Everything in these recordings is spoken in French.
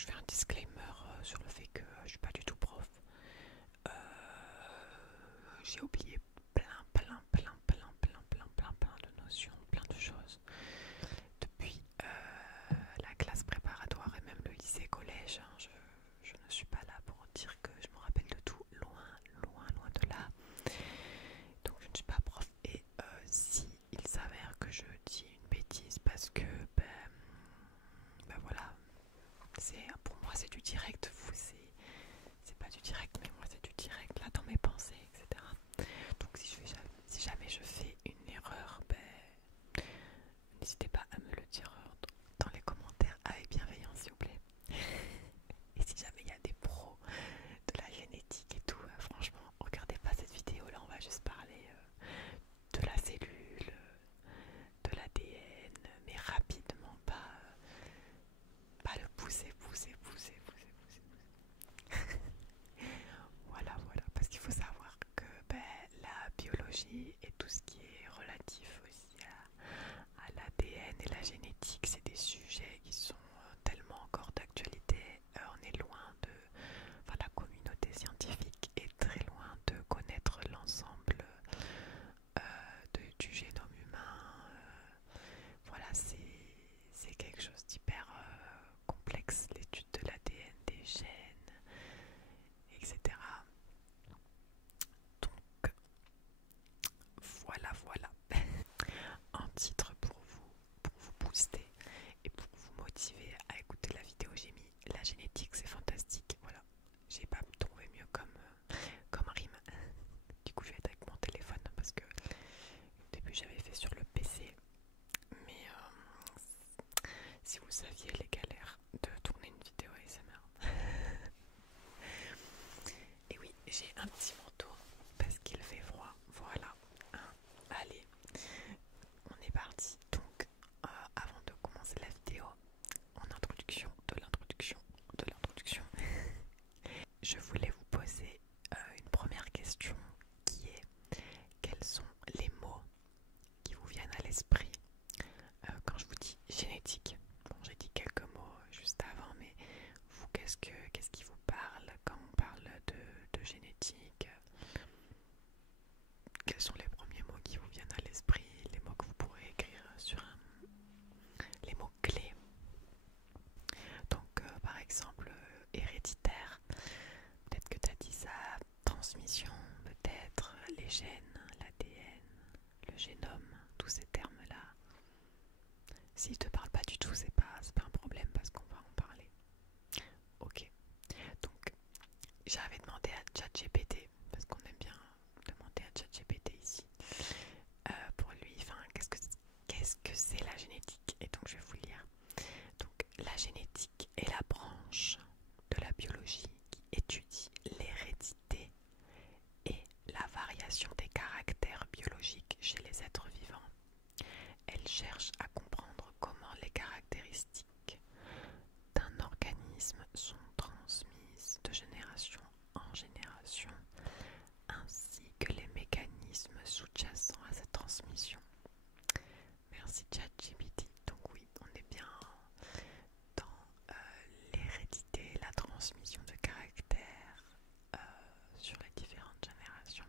je fais un disclaimer sur le fait que je suis pas du tout prof. Euh, j'ai oublié plein de notions, plein de choses depuis la classe préparatoire et même le lycée collège. Hein. Je ne suis pas là pour dire que je me rappelle de tout, loin de là. Donc je ne suis pas prof et si il s'avère que je dis une bêtise parce que ben voilà, pour moi c'est du direct, vous c'est pas du direct, mais moi c'est du direct là dans mes pensées, etc. Donc si jamais je fais une erreur, n'hésitez pas à me le dire dans les commentaires avec bienveillance s'il vous plaît. Et si jamais il y a des pros de la génétique et tout, franchement regardez pas cette vidéo là, on va juste parler de la cellule, de l'ADN, mais rapidement, pas le pousser. Voilà, parce qu'il faut savoir que la biologie et tout ce qui est relatif aussi à l'ADN et la génétique, c'est des sujets qui sont tellement encore d'actualité. On est loin de, enfin, la communauté scientifique est très loin de connaître l'ensemble du génome humain. Voilà, c'est quelque chose d'hyper complexe, l'étude de l'ADN, des gènes, etc. Donc voilà. Un titre pour vous booster et pour vous motiver à écouter la vidéo. J'ai mis la génétique, c'est fantastique. Voilà, j'ai pas trouvé mieux comme rime. Du coup, je vais être avec mon téléphone parce que au début j'avais fait sur le PC, mais si vous saviez les galères de tourner une vidéo ASMR. Et oui, j'ai un petit manteau parce qu'il fait froid. Voilà. Hein. Allez, on est parti. Donc, avant de commencer la vidéo, en introduction, de l'introduction, je voulais vous poser une première question qui est: quels sont les mots qui vous viennent à l'esprit quand je vous dis génétique? Bon, j'ai dit quelques mots juste avant, mais vous, qu'est-ce qui vous parle quand on parle de génétique? Quels sont les premiers mots qui vous viennent à l'esprit? Les mots que vous pourrez écrire les mots clés. Donc, par exemple, héréditaire. Peut-être que tu as dit ça. Transmission, peut-être. Les gènes, l'ADN, le génome, tous ces termes-là. S'ils te parlent pas du tout, c'est pas un problème parce qu'on va en parler. Ok. Donc, j'avais demandé à ChatGPT, parce qu'on aime bien demander à ChatGPT ici, pour lui, enfin, qu'est-ce que c'est la génétique? Et donc, je vais vous lire. Donc, la génétique est la branche de la biologie qui étudie l'hérédité et la variation des caractères biologiques chez les êtres vivants. Elle cherche à comprendre comment les caractéristiques d'un organisme sont transmises de génération en génération, ainsi que les mécanismes sous-jacents à cette transmission. Merci ChatGPT. Donc oui, on est bien dans l'hérédité, la transmission de caractères sur les différentes générations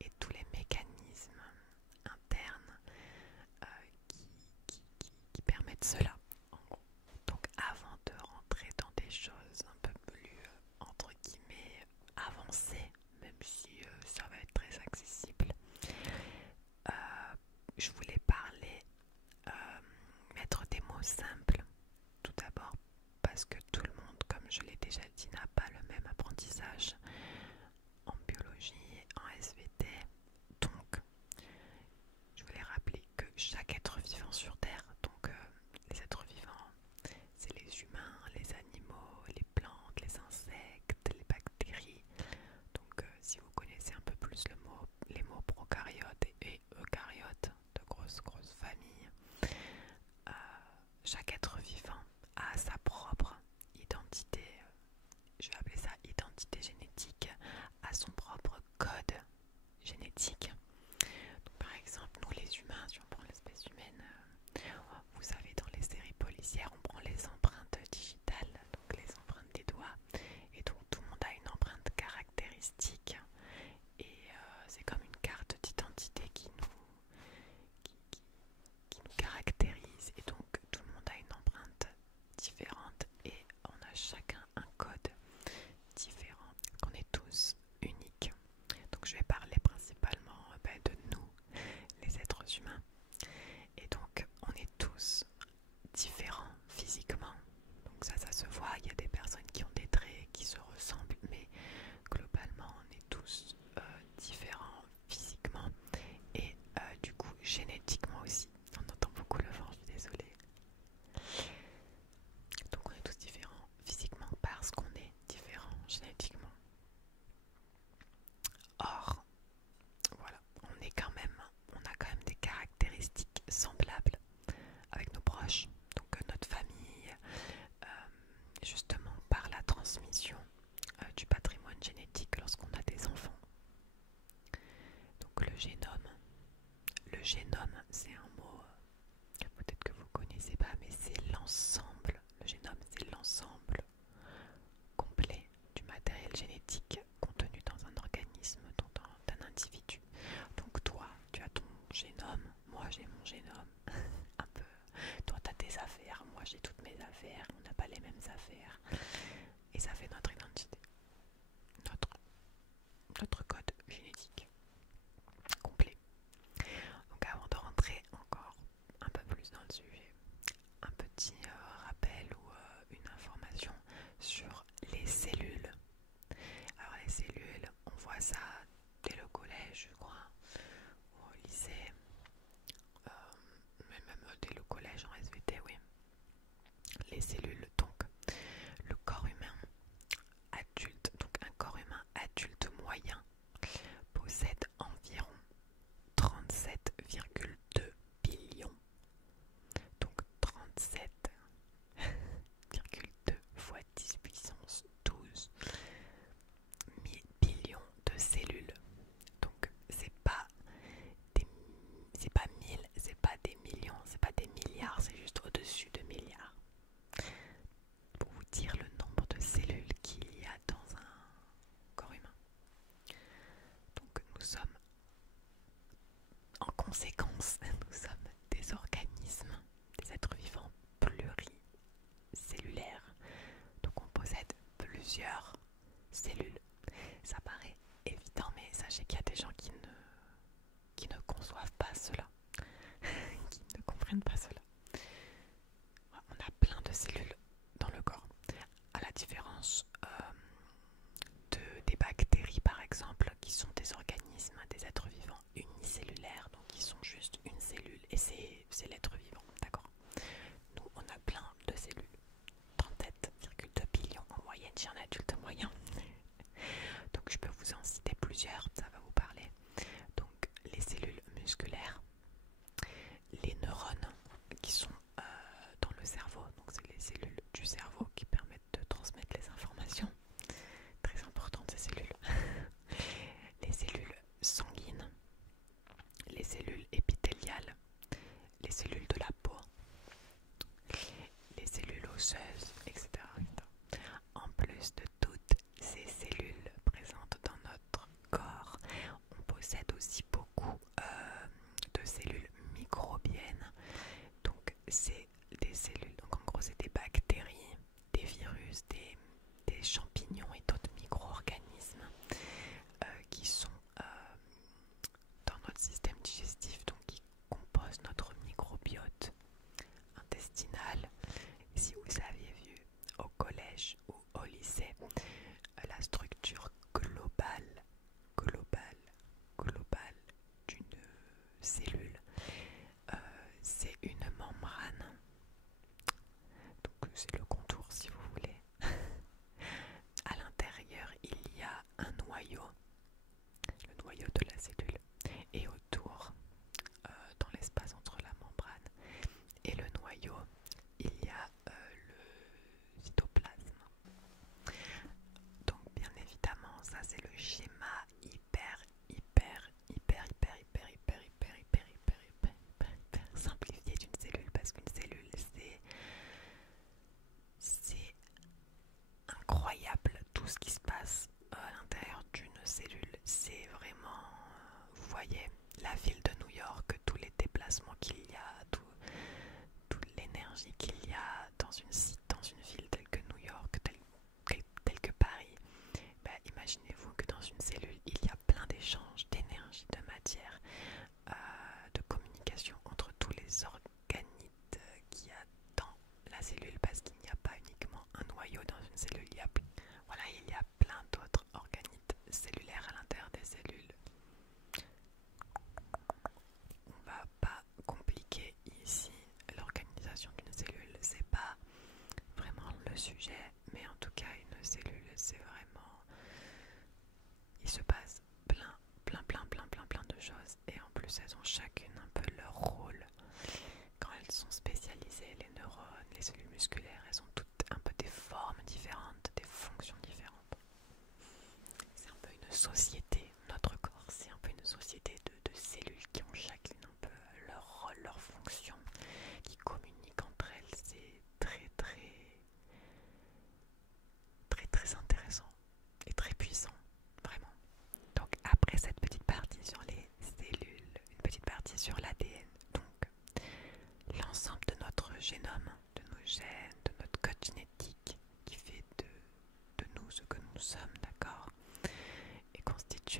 et tous les mécanismes internes euh, qui permettent cela, en gros. Donc avant de rentrer dans des choses un peu plus entre guillemets avancées, même si ça va être très accessible, euh, je voulais parler, mettre des mots simples tout d'abord, parce que tout le monde, comme je l'ai déjà dit, n'a pas le même apprentissage en biologie, en SVT. Donc je voulais rappeler que chaque être vivant sur Terre, donc les êtres vivants, c'est les humains, les animaux, les plantes, les insectes, les bactéries. Donc si vous connaissez un peu plus les mots prokaryotes et eucaryotes, de grosses familles, chaque être vivant a sa propre identité, je vais appeler ça identité génétique, a son propre code génétique. Donc, par exemple, nous les humains, si on prend l'espèce humaine, dire le nombre de cellules qu'il y a dans un corps humain. Donc nous sommes, en conséquence, nous sommes des organismes, des êtres vivants pluricellulaires. Donc on possède plusieurs cellules. Ça paraît évident, mais sachez qu'il y a des gens qui ne conçoivent pas cela, qui ne comprennent pas cela. On a plein de cellules dans le corps, à la différence des bactéries par exemple, qui sont des organismes, des êtres vivants unicellulaires, donc qui sont juste une cellule et c'est l'être vivant, d'accord. Nous on a plein de cellules, 37,2 billions en moyenne chez un adulte moyen. Donc je peux vous en citer plusieurs, ça va vous parler. Donc les cellules musculaires, les neurones qui sont dans le cerveau, donc c'est les cellules du cerveau qui permettent de transmettre les informations, très importantes ces cellules. Les cellules sanguines, les cellules épithéliales, les cellules de la peau, les cellules osseuses, etc. En plus de toutes ces cellules présentes dans notre corps, on possède aussi beaucoup de cellules microbiennes. Donc c'est des cellules, donc en gros c'est des bactéries, des virus, des champignons et d'autres micro-organismes qui sont dans notre système digestif, donc qui composent notre microbiote intestinal. Si vous aviez vu au collège ou au lycée la structure globale d'une cellule, c'est une membrane, donc c'est le contour si vous voulez. À l'intérieur il y a un noyau, le noyau de la cellule, et autour, dans l'espace entre la membrane et le noyau, il y a le cytoplasme. Donc bien évidemment ça c'est le schéma hyper simplifié d'une cellule, parce qu'une cellule c'est incroyable tout ce qui se passe à l'intérieur d'une cellule. C'est vraiment, vous voyez la ville de New York, tous les déplacements qu'il y a, toute l'énergie qu'il y a dans une ville telle que New York, telle que Paris. Imaginez-vous que dans une cellule il y a plein d'échanges d'énergie, de matière, de communication entre tous les organites qu'il y a dans la cellule, parce qu'il n'y a pas uniquement un noyau dans une cellule, il y a plein d'autres organites cellulaires à l'intérieur des cellules. On va pas compliquer ici l'organisation d'une cellule, c'est pas vraiment le sujet, mais en tout cas une cellule c'est vraiment, il se passe plein de choses, et en plus elles ont chacune un peu leur rôle. Quand elles sont spécialisées, les neurones, les cellules musculaires, elles ont toutes un peu des formes différentes, des fonctions différentes. C'est un peu une société, notre corps c'est un peu une société de cellules qui ont chacune un peu leur rôle, leur fonction, qui communiquent entre elles. C'est très intéressant et très puissant, vraiment. Donc après cette petite partie sur les cellules, une petite partie sur l'ADN, donc l'ensemble de notre génome, de nos gènes, de notre code génétique qui fait de nous ce que nous sommes, d'accord, est constitué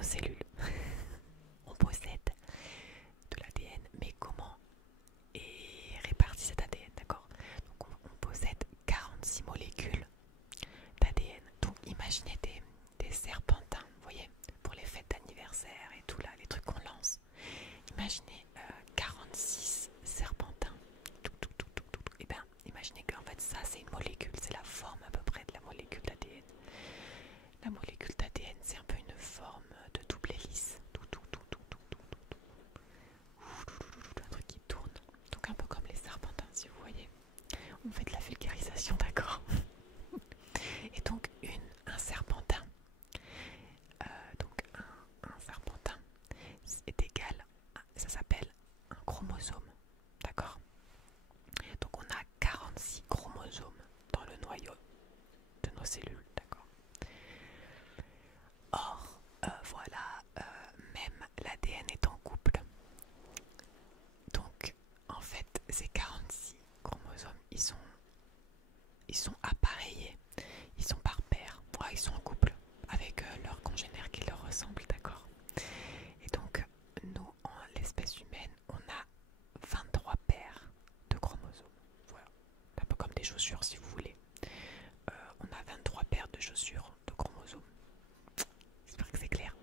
nos cellules. On possède de l'ADN, mais comment est réparti cet ADN, d'accord? Donc on possède 46 molécules d'ADN. Donc imaginez des serpentins, vous voyez, pour les fêtes d'anniversaire et tout là, les trucs qu'on lance. Imaginez 46 serpentins. Et bien, imaginez qu'en fait ça c'est une molécule, c'est la forme à peu près de la molécule d'ADN. La molécule d'ADN c'est un peu une forme de double hélice. Un truc qui tourne. Donc un peu comme les serpentins si vous voyez. On fait de la vulgarisation, d'accord? Et donc un serpentin, donc un serpentin est égal, ça s'appelle un chromosome, d'accord? Donc on a 46 chromosomes dans le noyau de nos cellules, d'accord? Or, voilà, même l'ADN est en couple. Donc en fait ces 46 chromosomes, ils sont appareillés, ils sont par paire, ils sont en couple avec leurs congénères qui leur ressemblent, d'accord? Et donc nous, en l'espèce humaine, on a 23 paires de chromosomes. Voilà, un peu comme des chaussures si vous voulez. On a 23 paires de chaussures de chromosomes. J'espère que c'est clair.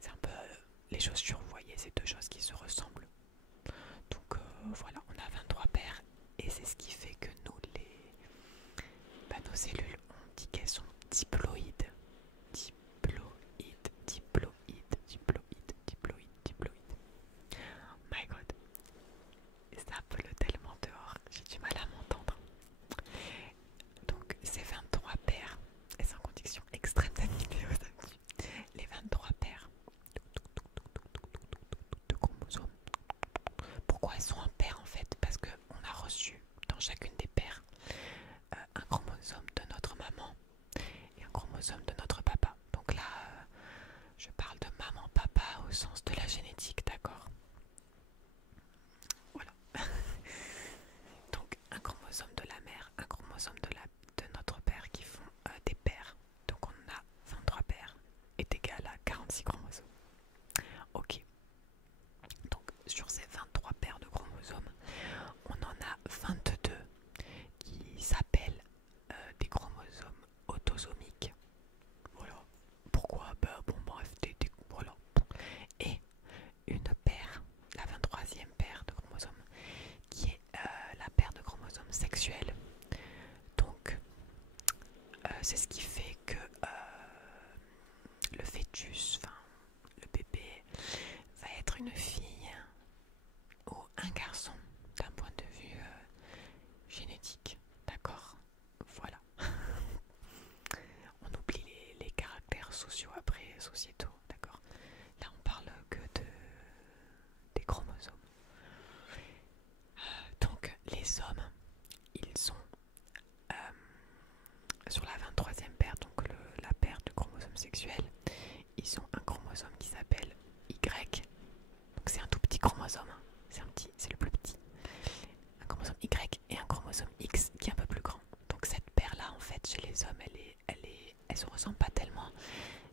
C'est un peu les chaussures, vous voyez, c'est deux choses qui se ressemblent. Donc voilà, on a 23 paires et c'est ce qui fait que nous, nos cellules, on dit qu'elles sont diploïdes. Diploïdes. My God, ça pleut tellement dehors, j'ai du mal à m'entendre. Donc ces 23 paires, et sans condition extrême d'amitié, les 23 paires de chromosomes. Pourquoi elles sont en paires en fait? Parce qu'on a reçu dans chacune des paires un chromosome de notre maman et un chromosome de notre papa. Donc là, je parle de maman-papa au sens de la génétique, d'accord? Voilà. Donc un chromosome de la mère, un chromosome de notre père qui font des paires. Donc on a 23 paires est égal à 46 chromosomes. Ok. Donc sur ces 23 paires de chromosomes, on en a 22 qui s'appellent des chromosomes autosomiques. Voilà. Pourquoi? Bon bref, voilà. Et une paire, la 23e paire de chromosomes, qui est la paire de chromosomes sexuels. Donc c'est ce qui fait que le fœtus, enfin le bébé, va être une fille ou un garçon d'un point de vue génétique, d'accord? Voilà. On oublie les caractères sociaux après, sociétaux, d'accord? Là on parle que des chromosomes. Donc les hommes, ils sont sur la 23e paire, donc la paire de chromosomes sexuels, ils ont un chromosome qui s'appelle Y. Donc c'est un tout petit chromosome, hein. C'est le plus petit. Un chromosome Y et un chromosome X qui est un peu plus grand. Donc cette paire-là, en fait, chez les hommes, elle se ressemble pas tellement.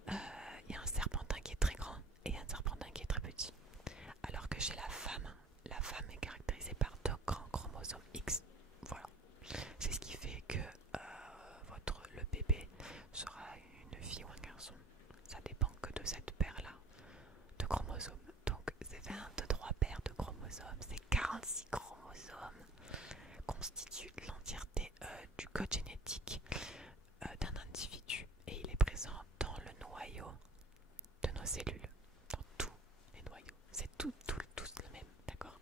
Il y a un serpentin qui est très grand et un serpentin qui est très petit. Alors que chez la femme est caractérisée par deux grands chromosomes X. Voilà. C'est ce qui fait que le bébé sera une fille ou un garçon. Ça dépend que de cette paire-là de chromosomes. Donc c'est 23 paires de chromosomes, c'est 46 chromosomes constituent l'entièreté du code génétique d'un individu et il est présent dans le noyau de nos cellules, dans tous les noyaux. C'est tous le même, d'accord?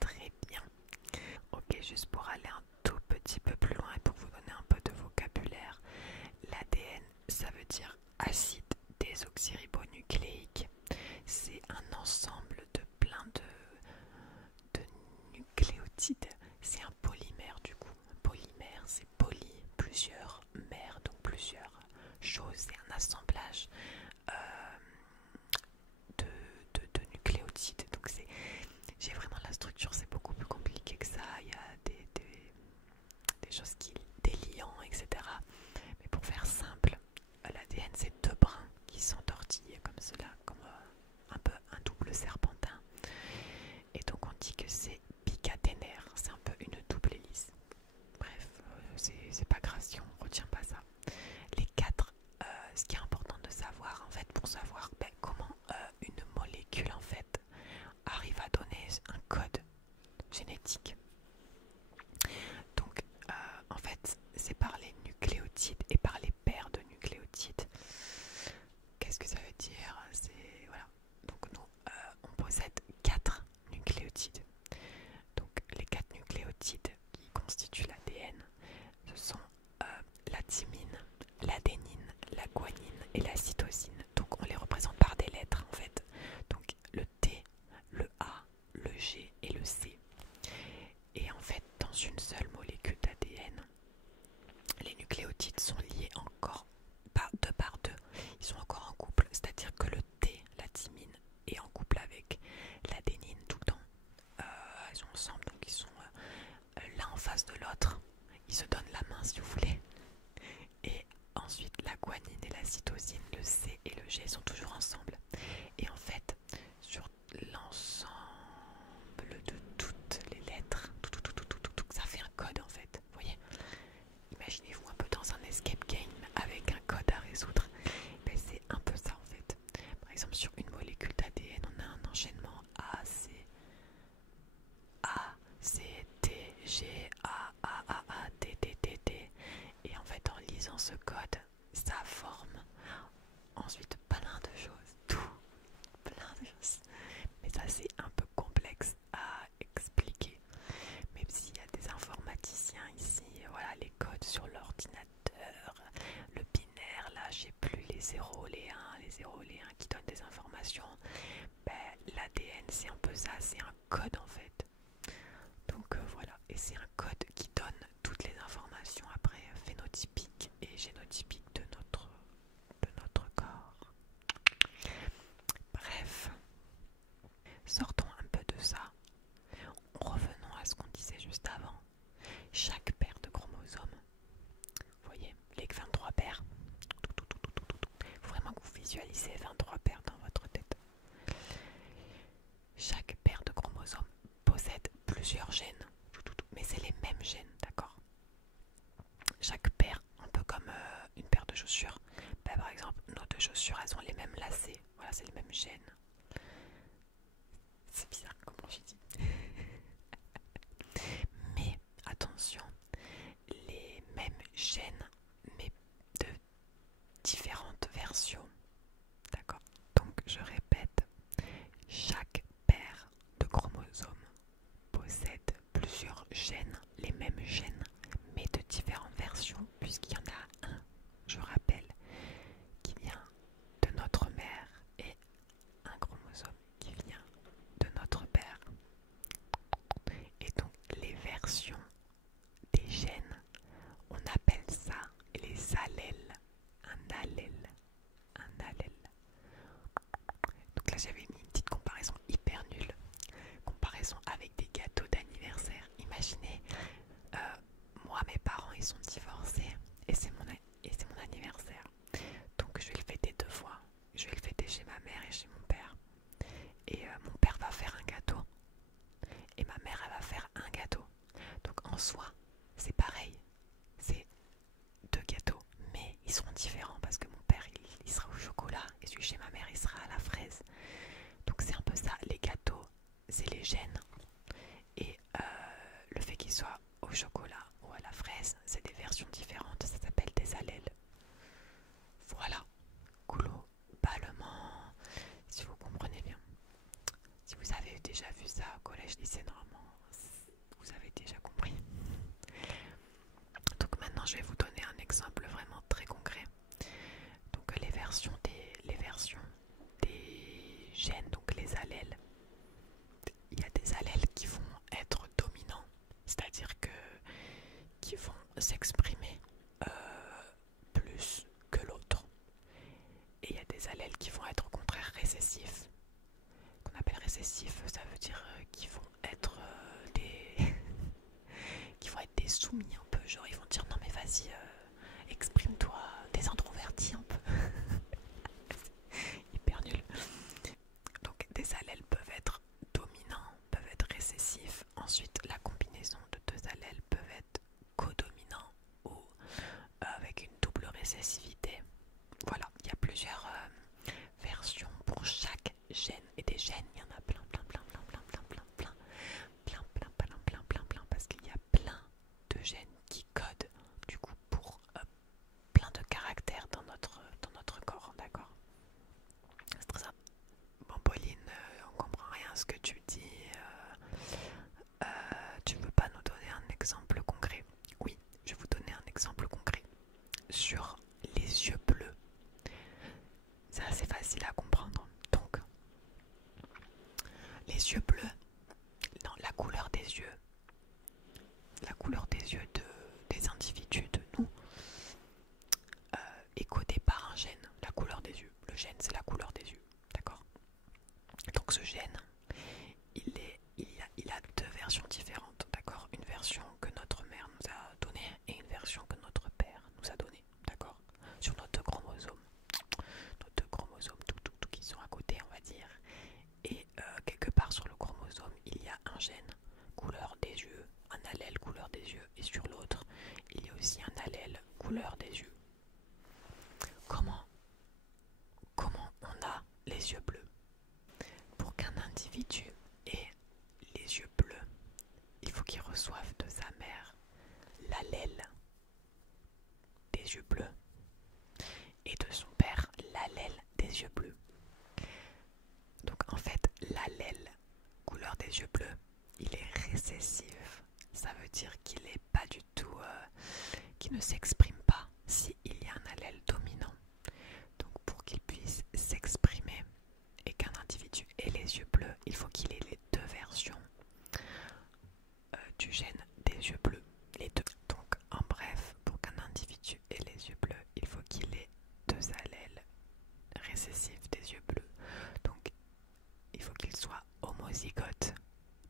Très bien. Ok, juste pour aller un tout petit peu plus loin et pour vous donner un peu de vocabulaire, l'ADN, ça veut dire acide désoxyribonucléique. C'est un ensemble de plein de nucléotides. C'est un polymère du coup. Un polymère, c'est poly, plusieurs, mère, donc plusieurs choses. C'est un assemblage de nucléotides. Donc j'ai vraiment la structure, c'est beaucoup plus compliqué que ça. Il y a des choses des liants, etc. Mais pour faire simple, l'ADN c'est deux brins qui s'entortillent face de l'autre. Ils se donnent la main si vous voulez. Et ensuite, la guanine et la cytosine, le C et le G sont toujours ensemble. Et en fait, sur l'ensemble de toutes les lettres, ça fait un code en fait. Vous voyez? Imaginez-vous un peu dans un escape game avec un code à résoudre. Ben, c'est un peu ça en fait. Par exemple, sur une molécule d'ADN, on a un enchaînement A, C, T, G, A, T, T, T, T. Et en fait, en lisant ce code, ça forme ensuite plein de choses. Tout, plein de choses. Mais ça, c'est un peu complexe à expliquer. Même s'il y a des informaticiens ici, voilà, les codes sur l'ordinateur, le binaire, là, je sais plus, les 0, les 1, les 0, les 1 qui donnent des informations. Ben, l'ADN, c'est un peu ça, c'est un code en fait. Donc voilà, et c'est un code qui donne toutes les informations après phénotypiques et génotypiques de notre corps. Bref, sortons un peu de ça. Revenons à ce qu'on disait juste avant. Chaque paire de chromosomes, vous voyez, les 23 paires, il faut vraiment que vous visualisez 23 paires dans votre tête. Chaque paire de chromosomes possède plusieurs gènes, mais c'est les mêmes gènes, d'accord? Chaque paire, un peu comme une paire de chaussures. Ben, par exemple, nos deux chaussures, elles ont les mêmes lacets. Voilà, c'est les mêmes gènes. C'est bizarre comment j'ai dit. Mais attention, les mêmes gènes, mais de différentes versions. D'accord? Donc, je répète, chaque paire de chromosomes possède plusieurs gènes, les mêmes gènes, mais de différentes versions, puisqu'il y en a un, je rappelle, qui vient de notre mère et un chromosome qui vient de notre père. Et donc les versions des gènes, on appelle ça les allèles. Un allèle. Un allèle. Donc là j'avais mis une petite comparaison hyper nulle. Comparaison avec des gâteaux d'anniversaire. Imaginez, moi mes parents ils sont divorcés et c'est mon anniversaire. Donc je vais le fêter 2 fois. Je vais le fêter chez ma mère et chez mon père. Et mon père va faire un gâteau. Et ma mère elle va faire un gâteau. Donc en soi, c'est pareil. C'est 2 gâteaux. Mais ils seront différents parce que mon père il sera au chocolat et celui chez ma mère il sera à la fraise. Donc c'est un peu ça. Les gâteaux, c'est les gènes. Et le fait qu'ils soient au chocolat ou à la fraise, c'est des versions différentes. Ça s'appelle des allèles. Voilà. Globalement, si vous comprenez bien. Si vous avez déjà vu ça au collège, lycée, normalement, vous avez déjà compris. Donc maintenant, je vais vous donner un exemple vraiment très concret. Donc les versions des gènes, donc les allèles. Il y a des allèles qui vont être dominants, c'est-à-dire qui vont s'exprimer plus que l'autre. Et il y a des allèles qui vont être au contraire récessifs. Qu'on appelle récessifs, ça veut dire qu'ils vont être qui vont être des soumis un peu. Genre ils vont dire non mais vas-y, exprime-toi, des introvertis un peu. Hyper nul. Donc des allèles peuvent être dominants, peuvent être récessifs. Ensuite la combinaison de 2 allèles peuvent être codominants ou avec une double récessivité. Voilà, il y a plusieurs versions pour chaque gène. Et des gènes, il y en a plein, parce qu'il y a plein de gènes qui codent du coup pour plein de caractères dans notre corps, d'accord? C'est très simple. Bon Pauline, on comprend rien à ce que tu dis. Tu veux pas nous donner un exemple concret? Oui, je vais vous donner un exemple concret sur les yeux bleus. C'est assez facile à comprendre. Donc, les yeux bleus, non, la couleur des yeux des individus, de nous, est codée par un gène. La couleur des yeux. Le gène, c'est la couleur des yeux. D'accord? Donc ce gène, il a 2 versions différentes. D'accord? Une version que notre mère version que notre père nous a donnée, d'accord? Sur nos deux chromosomes. Nos deux chromosomes, tout qui sont à côté, on va dire. Et quelque part sur le chromosome, il y a un gène couleur des yeux, un allèle couleur des yeux, et sur l'autre, il y a aussi un allèle couleur des yeux. Comment on a les yeux bleus? Pour qu'un individu ait les yeux bleus, il faut qu'il reçoive de sa mère l'allèle des yeux bleus et de son père l'allèle des yeux bleus. Donc en fait, l'allèle couleur des yeux bleus, il est récessif. Ça veut dire qu'il n'est pas du tout, qu'il ne s'exprime pas s'il y a un allèle dominant. Donc pour qu'il puisse s'exprimer et qu'un individu ait les yeux bleus, il faut qu'il ait les deux versions du gène des yeux bleus, les deux. Donc en bref, pour qu'un individu ait les yeux bleus, il faut qu'il ait deux allèles récessifs des yeux bleus. Donc il faut qu'il soit homozygote.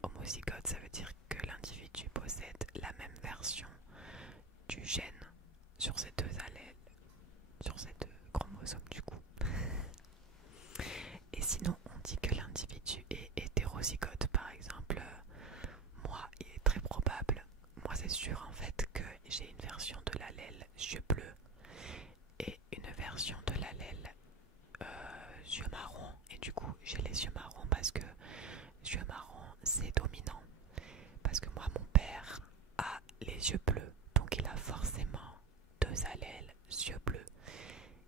Homozygote, ça veut dire que l'individu possède la même version du gène sur ces deux allèles, sur ces deux chromosomes du coup. Et sinon, on dit que l'individu est hétérozygote, par exemple. Moi, il est très probable, moi c'est sûr en fait, que j'ai une version de l'allèle yeux bleus et une version de l'allèle yeux marron. Et du coup, j'ai les yeux marrons parce que yeux marrons, c'est dominant. Parce que moi, mon père a les yeux bleus, donc il a forcément deux allèles yeux bleus.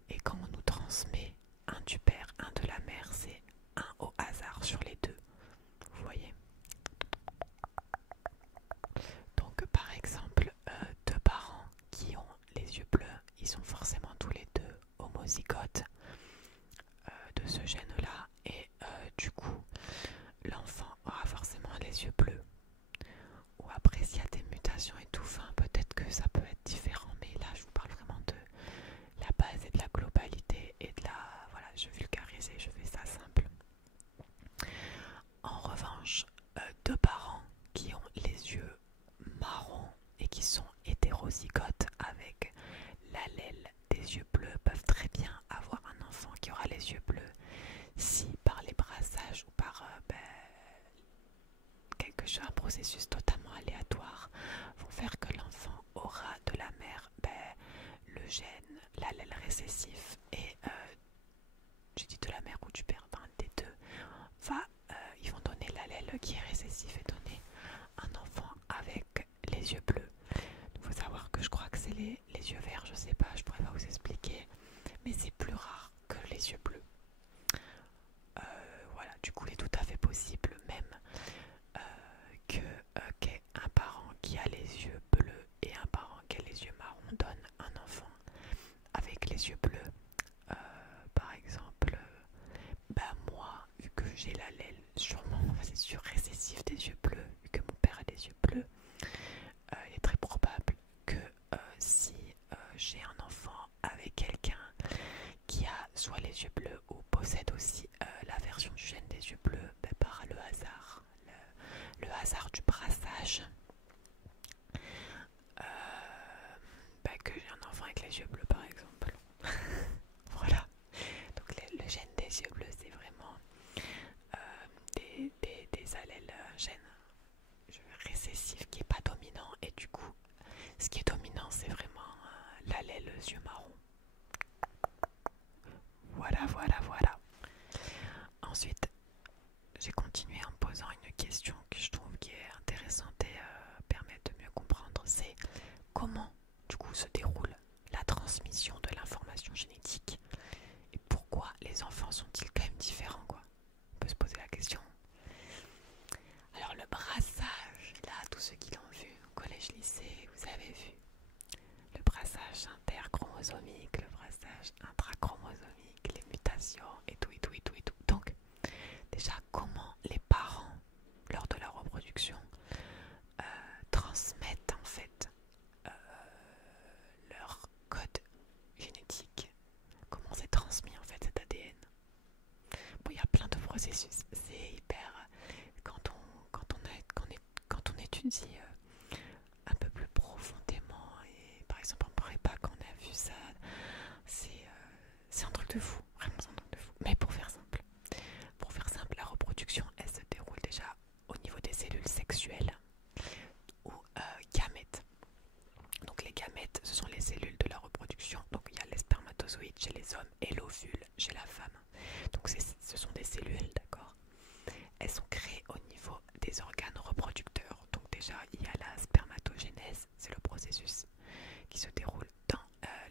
Et quand on nous transmet un du père, un de la mère, c'est un au hasard sur les deux. Vous voyez? Donc par exemple, deux parents qui ont les yeux bleus, ils sont forcément tous les deux homozygotes de ce gène-là. Et du coup, l'enfant aura forcément les yeux bleus. Ou après, s'il y a des mutations et tout, enfin, peut-être que ça peut être différent. Mais là, je vous parle vraiment de la base et de la globalité et de la... Voilà, je vulgarise et je fais ça simple. En revanche, deux parents qui ont les yeux marrons et qui sont hétérozygotes avec l'allèle des yeux bleus peuvent très bien avoir un enfant qui aura les yeux bleus si par les brassages ou par quelque chose, un processus totalement aléatoire vont faire que l'enfant aura de la mère le gène, l'allèle récessif et j'ai dit de la mère ou du père, enfin des deux, ils vont donner l'allèle qui est récessif et donner un enfant avec les yeux bleus. Il faut savoir que je crois que c'est les yeux verts, je sais pas, je pourrais pas vous expliquer, mais c'est plus rare que les yeux bleus. Voilà, du coup il est tout à fait possible même qu'un parent qui a les yeux bleus et un parent qui a les yeux marrons donne un enfant avec les yeux bleus. Par exemple, moi, vu que j'ai l'allèle sûrement, c'est sûr, récessif des yeux bleus, vu que mon père a des yeux bleus, il est très probable que si j'ai un enfant avec quelqu'un qui a soit les yeux bleus ou possède aussi la version du gène des yeux bleus, par le hasard du brassage, que j'ai un enfant avec les yeux bleus par exemple. Voilà. Donc le gène des yeux bleus, c'est vraiment des allèles gènes récessifs qui n'est pas dominant. Et du coup, ce qui est dominant, c'est vraiment l'allèle yeux marron. Voilà, voilà, voilà. Ensuite, j'ai continué en me posant une question que je trouve qui est intéressante et permet de mieux comprendre. C'est comment, du coup, se déroule la transmission de l'information génétique et pourquoi les enfants sont-ils quand même différents, quoi. On peut se poser la question. Alors le brassage, là, tous ceux qui l'ont vu au collège-lycée, vous avez vu le brassage interchromosomique, le brassage intrachromosomique, les mutations et tout, et tout, et tout, et tout. Donc, déjà, comment les parents, lors de leur reproduction, transmettent en fait leur code génétique, comment c'est transmis en fait cet ADN. Bon, il y a plein de processus, c'est hyper... Quand on étudie un peu plus profondément, et par exemple sont des cellules, d'accord? Elles sont créées au niveau des organes reproducteurs. Donc déjà, il y a la spermatogénèse, c'est le processus qui se déroule dans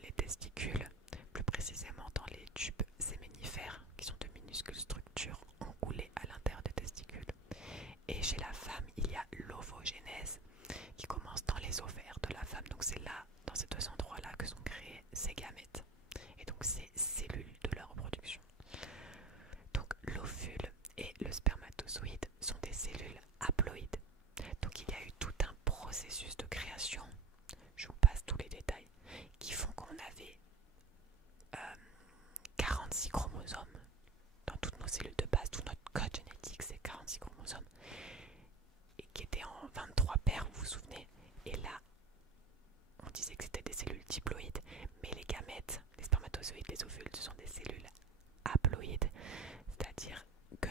les testicules, plus précisément dans les tubes séminifères, qui sont de minuscules structures enroulées à l'intérieur des testicules. Et chez la femme, il y a l'ovogénèse, qui commence dans les ovaires de la femme. Donc c'est là, dans ces deux endroits-là, que sont créés ces gamètes. Et donc ces cellules de la reproduction. Donc l'ovule et le spermatozoïde sont des cellules haploïdes. Donc il y a eu tout un processus de création, je vous passe tous les détails, qui font qu'on avait 46 chromosomes dans toutes nos cellules de base. Tout notre code génétique, c'est 46 chromosomes, et qui étaient en 23 paires, vous vous souvenez. Et là, on disait que c'était des cellules diploïdes, mais les gamètes, les spermatozoïdes, les ovules, ce sont des cellules haploïdes, c'est-à-dire que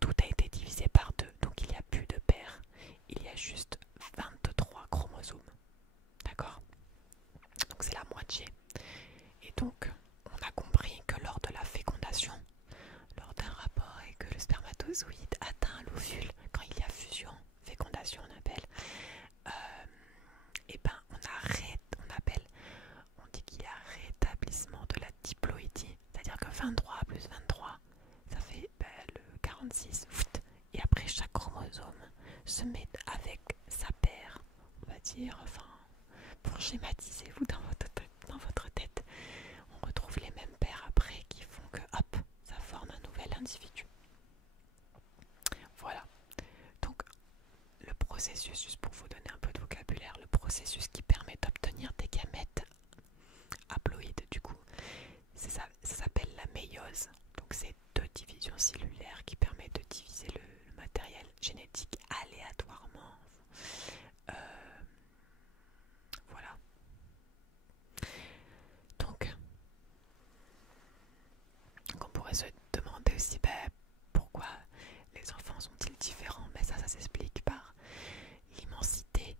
tout a été divisé par deux, donc il n'y a plus de paires, il y a juste 23 chromosomes, d'accord? Donc c'est la moitié. Et donc on a compris que lors de la fécondation, lors d'un rapport et que le spermatozoïde atteint l'ovule, quand il y a fusion, fécondation on appelle, et ben on dit qu'il y a rétablissement de la diploïdie, c'est-à-dire que 23 plus 23, ça fait le 46, et après chaque chromosome se met avec sa paire, on va dire, enfin, pour schématiser vous dans votre tête, on retrouve les mêmes paires après qui font que hop, ça forme un nouvel individu. Voilà, donc le processus, juste pour vous donner un peu de vocabulaire, le processus qui permet d'obtenir des gamètes haploïdes, du coup, ça s'appelle la méiose. Donc c'est deux divisions cellulaires qui permettent de diviser le matériel génétique aléatoirement. Voilà. Donc, on pourrait se demander aussi pourquoi les enfants sont-ils différents, mais ça s'explique par l'immensité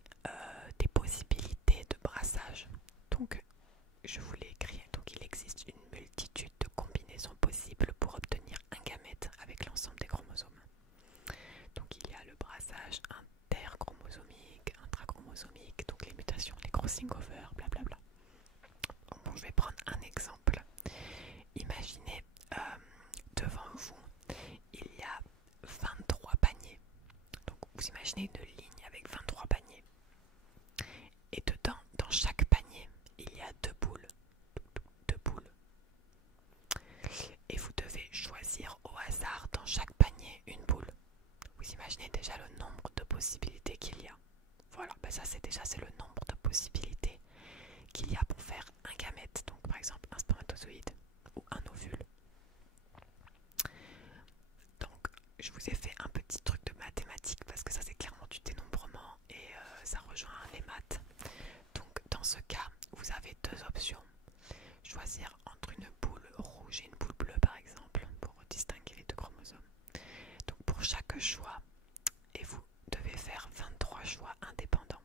des possibilités de brassage. Donc je vous l'ai écrit, donc il existe une multitude de combinaisons possibles pour obtenir un gamète avec l'ensemble des chromosomes. Donc il y a le brassage interchromosomique, intrachromosomique, donc les mutations, les crossing over, blablabla. Bon, je vais prendre un exemple. Imaginez devant vous, il y a 23 paniers. Donc vous imaginez une ligne avec 23 paniers. Et dedans, dans chaque panier, il y a deux boules. Et vous devez choisir au hasard dans chaque panier une boule. Vous imaginez déjà le nombre de possibilités qu'il y a. Voilà, ça c'est le nombre de possibilités qu'il y a pour faire un gamète. Donc par exemple un spermatozoïde ou un ovule. Donc je vous ai fait un petit truc de mathématiques parce que ça c'est clairement du dénombrement et ça rejoint les maths. Donc dans ce cas, vous avez deux options. Choisir entre une boule rouge et une boule bleue par exemple pour distinguer les deux chromosomes. Donc pour chaque choix, et vous devez faire 23 choix indépendants.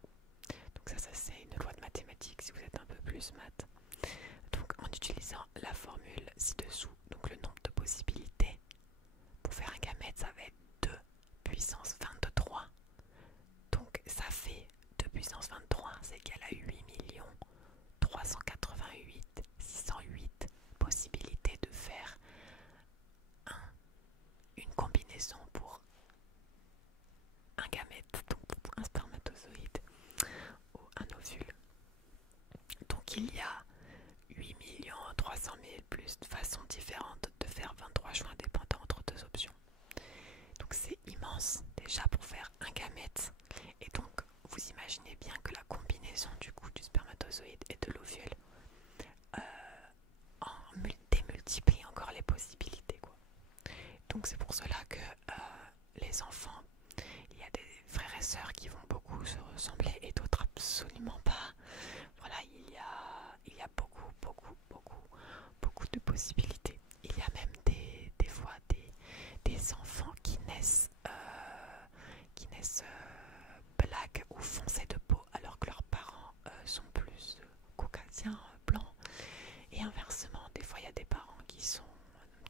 Donc ça c'est une loi de mathématiques si vous êtes un peu plus maths. Donc en utilisant la formule ci-dessous, donc le nombre de possibilités, pour faire un gamète ça va être 2 puissance 23. Donc ça fait 2 puissance 23, c'est égal à 8 388 608 possibilités de faire une combinaison pour un gamète, donc pour un spermatozoïde ou un ovule. Donc il y a 8 300 000 plus de façons différentes de faire 23 choix indépendants entre deux options. Donc c'est immense déjà pour faire un gamète. Et donc vous imaginez bien que la combinaison du coup du spermatozoïde et de l'ovule démultiplie encore les possibilités, quoi. Donc c'est pour cela que les enfants, il y a des frères et sœurs qui vont beaucoup se ressembler et d'autres absolument pas. Voilà, il y a beaucoup de possibilités. Il y a même des fois des enfants qui naissent black ou foncés de peau alors que leurs parents sont plus caucasiens, blancs. Et inversement, des fois il y a des parents qui sont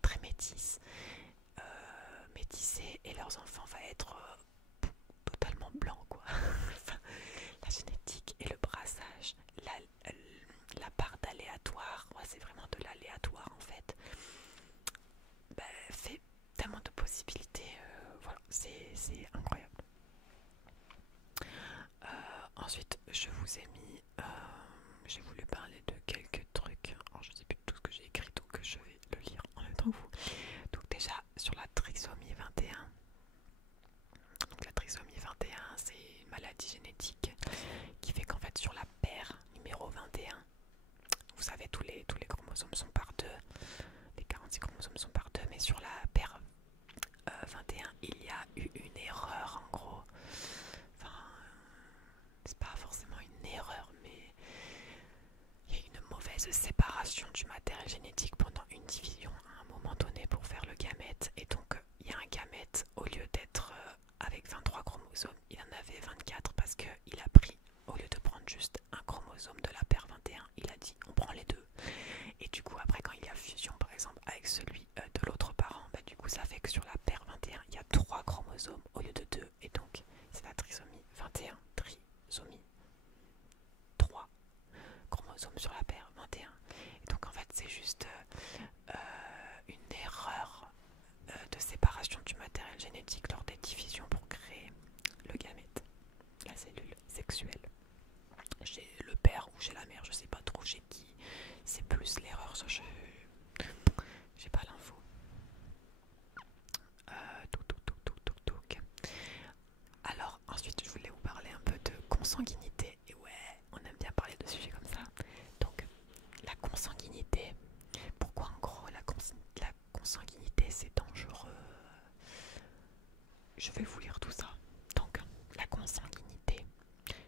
très métis lisser et leurs enfants vont être totalement blancs quoi. Enfin, la génétique et le brassage, la part d'aléatoire, ouais, c'est vraiment de l'aléatoire en fait, bah, fait tellement de possibilités, voilà, c'est incroyable. Ensuite, je vous ai mis, j'ai voulu parler de quelques trucs. Alors, je ne sais plus tout ce que j'ai écrit, donc je vais le lire en même temps que vous. Donc déjà, sur la trisomie 21. Donc la trisomie 21, c'est une maladie génétique qui fait qu'en fait, sur la paire numéro 21, vous savez, tous les chromosomes sont par deux. Les 46 chromosomes sont par deux, mais sur la paire 21, il y a eu une erreur en gros. Enfin, c'est pas forcément une erreur, mais il y a une mauvaise séparation du matériel génétique pendant une division à un moment donné pour faire le gamète. Et donc, il y a un gamète, au lieu d'être avec 23 chromosomes, il en avait 24 parce qu'il a pris, au lieu de prendre juste un chromosome de la paire 21, il a dit on prend les deux. Et du coup, après, quand il y a fusion, par exemple, avec celui de l'autre parent, bah, du coup, ça fait que sur la paire 21, il y a 3 chromosomes au lieu de 2. Et donc, c'est la trisomie 21, trisomie 3 chromosomes sur la paire 21. Et donc, en fait, c'est juste une erreur de séparation du matériel génétique lors des divisions pour créer le gamète, la cellule sexuelle. Chez le père ou chez la mère, je sais pas trop chez qui c'est plus l'erreur, ça j'ai pas l'info. Alors ensuite je voulais vous parler un peu de consanguinité. Et ouais, on aime bien parler de sujets comme ça. Donc la consanguinité, pourquoi en gros la consanguinité c'est dangereux? Je vais vous lire tout ça. Donc la consanguinité,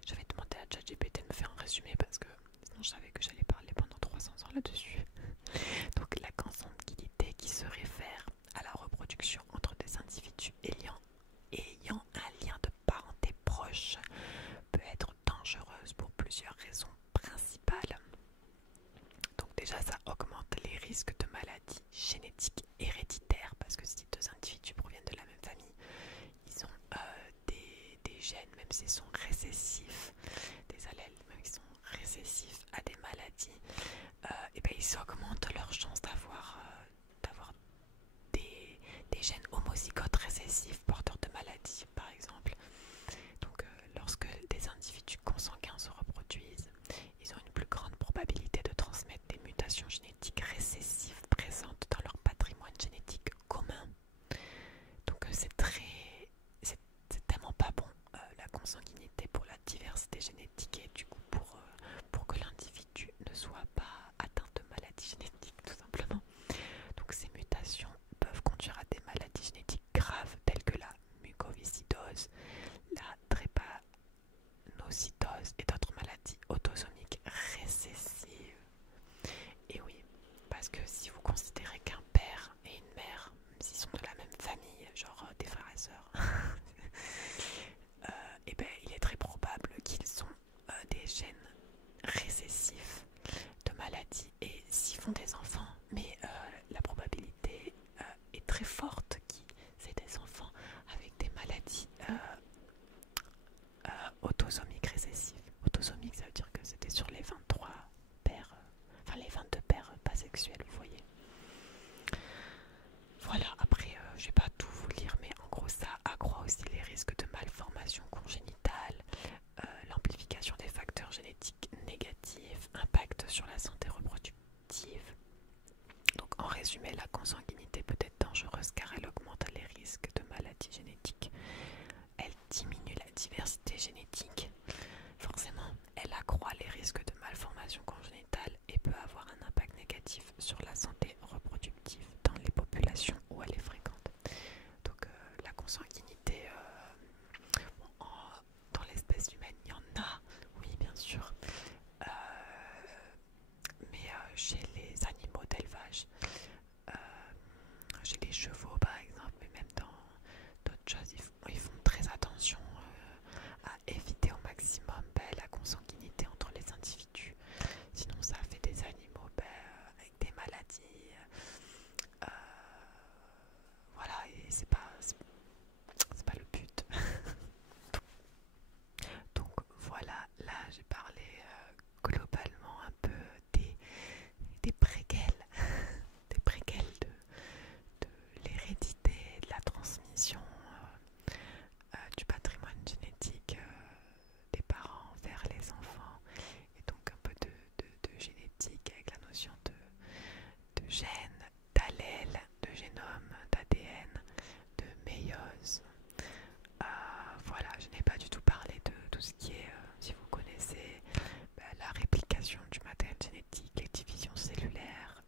je vais demander à ChatGPT de me faire un résumé parce que sinon je savais que j'allais parler pendant 300 ans là-dessus. Donc la consanguinité qui se réfère à la reproduction entre des individus ayant un lien de parenté proche peut être dangereuse pour plusieurs raisons principales. Donc déjà ça augmente les risques de maladies génétiques héréditaires parce que si deux individus proviennent de la même famille, ils ont des gènes, même s'ils sont récessifs, des allèles, même s'ils sont récessifs à des maladies, et ben ils augmentent leurs chances d'avoir des gènes homozygotes récessifs porteurs de maladies par exemple. Donc lorsque des individus consanguins se reproduisent, ils ont une plus grande probabilité de transmettre des mutations génétiques récessives présentes dans leur patrimoine génétique commun. Donc c'est tellement pas bon la consanguinité pour la diversité génétique et du coup pour que l'individu ne soit pas atteint de maladies génétiques tout simplement. Donc ces mutations peuvent conduire à des maladies génétiques graves telles que la mucoviscidose, la drépanocytose et d'autres maladies autosomiques récessives. Et oui, parce que si vous considérez qu'un père et une mère, même s'ils sont de la même famille, genre des frères et sœurs, et ben il est très probable qu'ils ont des gènes récessifs de maladies et s'ils font des enfants, mais la probabilité est très forte qu'ils aient des enfants avec des maladies autosomiques récessives. Autosomiques, ça veut dire que c'était sur les 23 paires, enfin les 22 paires pas sexuelles, vous voyez. Voilà, après je vais pas tout vous lire, mais en gros ça accroît aussi les risques de malformations congénitales, l'amplification des facteurs génétiques négatifs, impact sur la santé reproductive. Donc en résumé, la consanguinité peut être dangereuse car elle augmente les risques de maladies génétiques. Elle diminue la diversité génétique. Forcément, elle accroît les risques de malformations congénitales et peut avoir un impact négatif sur la santé reproductive dans les populations où elle est fréquente. méiose. Voilà, je n'ai pas du tout parlé de tout ce qui est, si vous connaissez, la réplication du matériel génétique, les divisions cellulaires,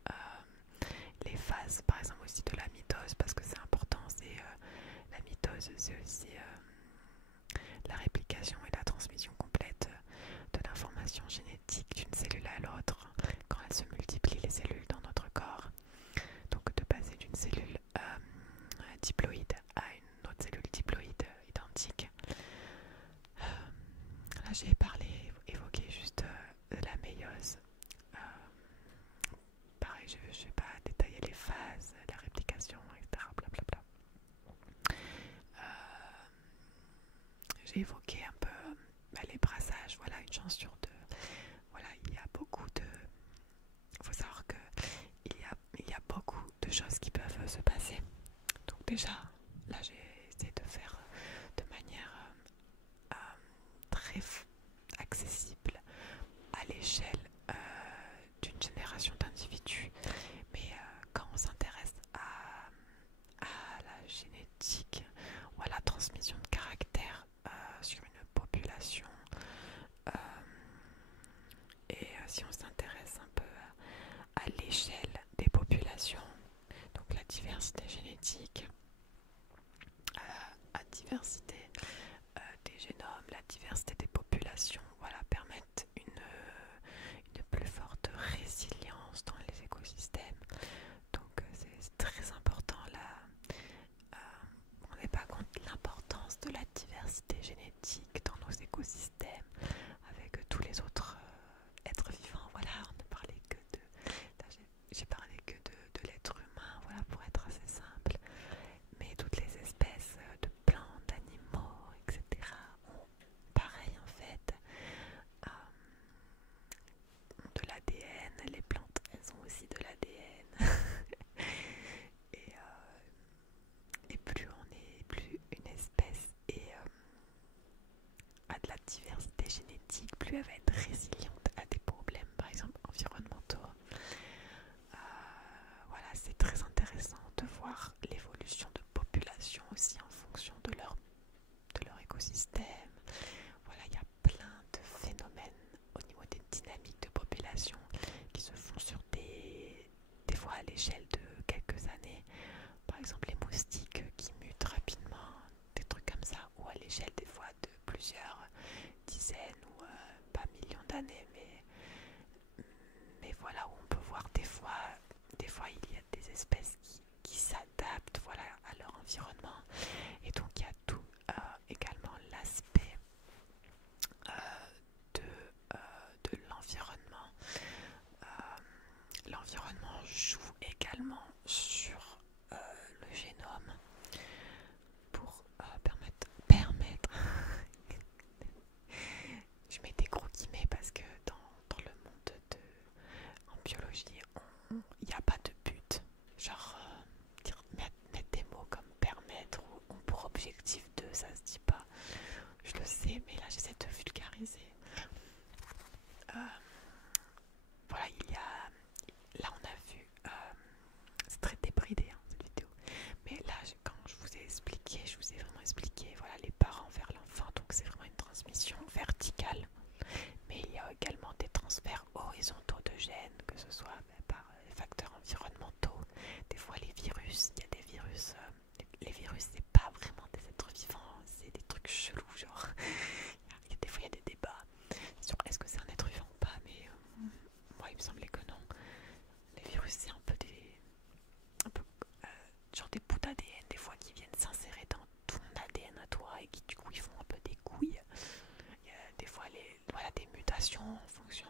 les phases par exemple aussi de la mitose, parce que c'est important, c'est la mitose, c'est aussi la réplication et la transmission complète de l'information génétique d'une cellule à l'autre quand elles se multiplient, les cellules dans notre corps. Donc de passer d'une cellule diploïde à une autre cellule diploïde identique. Là j'ai évoqué juste la méiose. Pareil, je ne vais pas détailler les phases, la réplication, etc. Blablabla. J'ai évoqué un peu les brassages, voilà, une chance sur deux. Voilà, il y a beaucoup de... Il faut savoir qu'il y a beaucoup de choses qui peuvent se passer. Donc déjà, là j'ai essayé de faire de manière très accessible à l'échelle d'une génération d'individus. Mais quand on s'intéresse à la génétique ou à la transmission de caractère sur une population, et si on s'intéresse un peu à l'échelle des populations, donc la diversité génétique, la diversité des génomes, la diversité des populations, voilà, permettent une plus forte résilience dans les écosystèmes. Donc c'est très important là. On n'est pas compte de l'importance de la diversité génétique dans nos écosystèmes avec tous les autres êtres vivants. Voilà, on ne parlait que de... J'ai parlé que de l'être humain, voilà, pour être assez simple. Mais toutes les espèces de plantes, d'animaux, etc. ont pareil en fait. Ont de l'ADN, les plantes elles ont aussi de l'ADN. et plus plus une espèce a de la diversité génétique, plus elle va être résiliente à des problèmes par exemple environnementaux. Voilà, c'est très intéressant de voir l'évolution de population aussi en fonction de leur écosystème. Voilà, il y a plein de phénomènes au niveau des dynamiques de population qui se font sur des fois à l'échelle de quelques années. Par exemple les moustiques qui mutent rapidement, des trucs comme ça, ou à l'échelle des fois de plusieurs dizaines ou pas millions d'années, mais voilà, où on peut voir des fois il y a des espèces qui s'adaptent, voilà, à leur environnement. Et donc il y a tout également l'aspect de l'environnement. L'environnement joue également sur le génome pour permettre je mets des gros guillemets parce que dans le monde en biologie, il n'y a pas de but. Genre, mettre des mots comme permettre ou ont pour objectif de, ça se dit pas. Je le sais, mais là j'essaie de vulgariser. Voilà, là on a vu, c'est très débridé hein, cette vidéo. Mais là, quand je vous ai vraiment expliqué, voilà, les parents vers l'enfant. Donc c'est vraiment une transmission verticale. Mais il y a également des transferts horizontaux de gènes, que ce soit par les facteurs environnementaux. Des fois les virus, il y a des virus, les virus c'est pas vraiment des êtres vivants, c'est des trucs chelous genre. Des fois il y a des débats sur est-ce que c'est un être vivant ou pas, mais moi il me semblait que non. Les virus c'est un peu genre des bouts d'ADN des fois qui viennent s'insérer dans ton ADN à toi et qui du coup ils font un peu des couilles. Il y a des fois voilà, des mutations en fonction,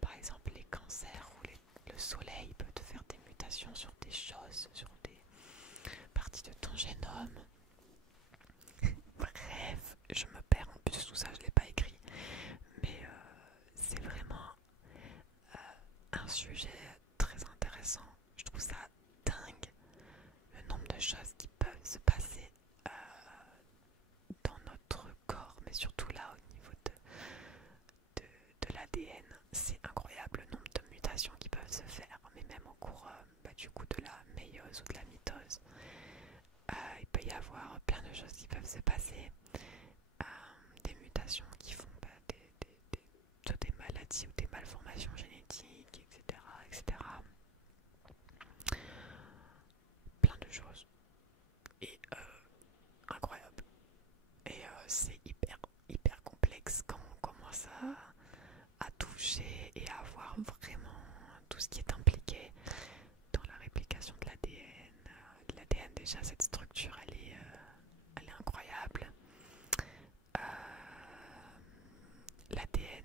par exemple les cancers ou le soleil peut te faire des mutations sur des choses, sur des parties de ton génome. Bref, je me perds en plus, tout ça je ne l'ai pas écrit, mais c'est vraiment un sujet très intéressant. Je trouve ça dingue, le nombre de choses qui peuvent se passer dans notre corps, mais surtout là au niveau de l'ADN. C'est incroyable le nombre de mutations qui peuvent se faire, mais même au cours du coup de la méiose ou de information génétique, etc., etc. Plein de choses. Et incroyable. Et c'est hyper complexe quand on commence à toucher et à voir vraiment tout ce qui est impliqué dans la réplication de l'ADN. L'ADN, déjà, cette structure, elle est incroyable. L'ADN,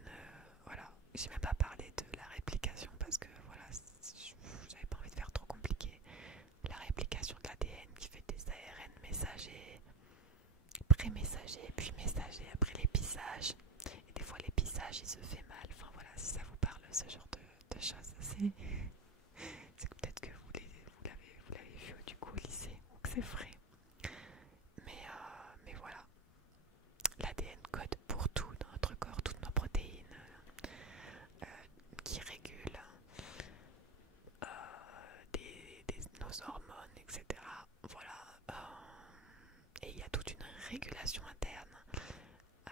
voilà, j'ai même pas parlé de la réplication parce que voilà, j'avais pas envie de faire trop compliqué. La réplication de l'ADN qui fait des ARN messagers, pré-messagers, puis messagers après l'épissage. Et des fois l'épissage il se fait mal. Enfin voilà, si ça vous parle ce genre de choses, c'est peut-être que vous l'avez vu du coup au lycée ou que c'est vrai. Mais voilà, l'ADN code pour tout dans notre corps, toutes nos protéines, qui régulent nos hormones, etc. Voilà. Et il y a toute une régulation interne. Euh,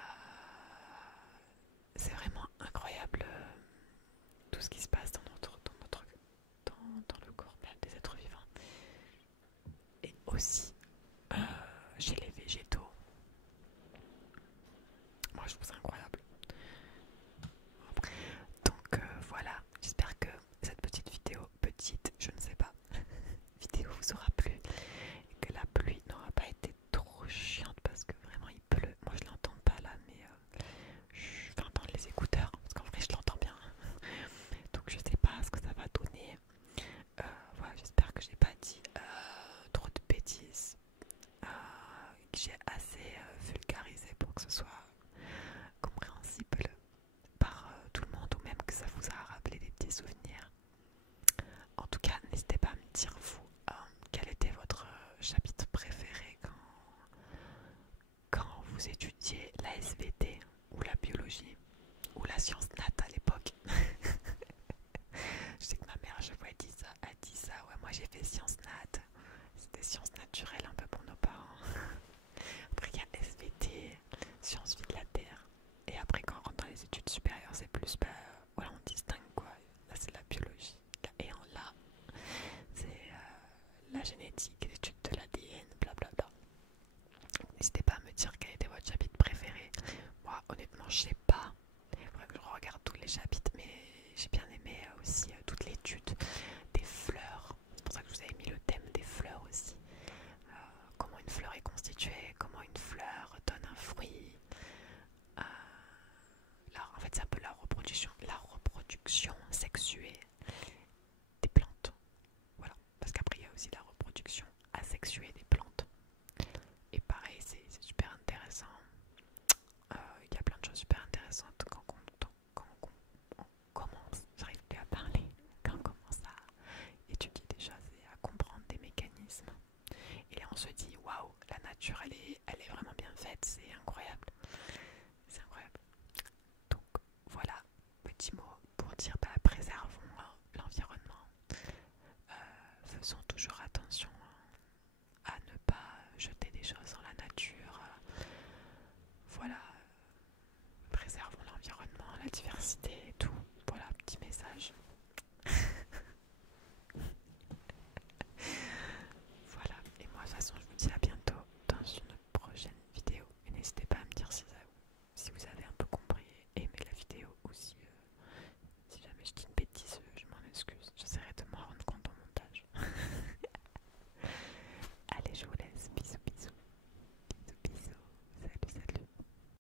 c'est vraiment incroyable tout ce qui se passe dans le corps même des êtres vivants. Et aussi chez les végétaux. Moi je trouve ça incroyable. Donc voilà, j'espère que cette petite vidéo, je ne sais pas, vidéo vous aura plu et que la pluie n'aura pas été trop chiante parce que vraiment il pleut. Moi je l'entends pas là, mais je vais entendre les écouteurs parce qu'en vrai je l'entends bien. Donc je sais pas ce que ça va donner. Voilà, j'espère que j'ai pas dit trop de bêtises, que j'ai assez vulgarisé pour que ce soit compréhensible par tout le monde ou même que ça vous a rappelé des petits souvenirs. En tout cas, n'hésitez pas à me dire vous quel était votre chapitre préféré quand vous étudiez la SVT ou la biologie ou la science nat à l'époque. Je sais que ma mère, je vois, elle dit ça. Ouais, moi j'ai fait science nat. C'était sciences naturelles un peu pour nos parents. Après il y a SVT, sciences vie de la terre. Et après quand on rentre dans les études supérieures, c'est plus, voilà, on distingue quoi. Là c'est la biologie. Et là, c'est la génétique, l'étude de l'ADN, blablabla. N'hésitez pas à me dire quel était votre chapitre préféré. Moi honnêtement je sais pas. Il faudrait que je regarde tous les chapitres, mais j'ai bien aimé aussi toute l'étude des fleurs. C'est pour ça que je vous avais mis le thème des fleurs aussi. Comment une fleur est constituée, comment une fleur donne un fruit. Là, en fait, c'est un peu la reproduction sexuée des plantes. Voilà, parce qu'après, il y a aussi la reproduction asexuée des plantes. Et pareil, c'est super intéressant. Il y a plein de choses super intéressantes on commence, j'arrive plus à parler, quand on commence à étudier des choses et à comprendre des mécanismes. Et là on se dit waouh, la nature elle est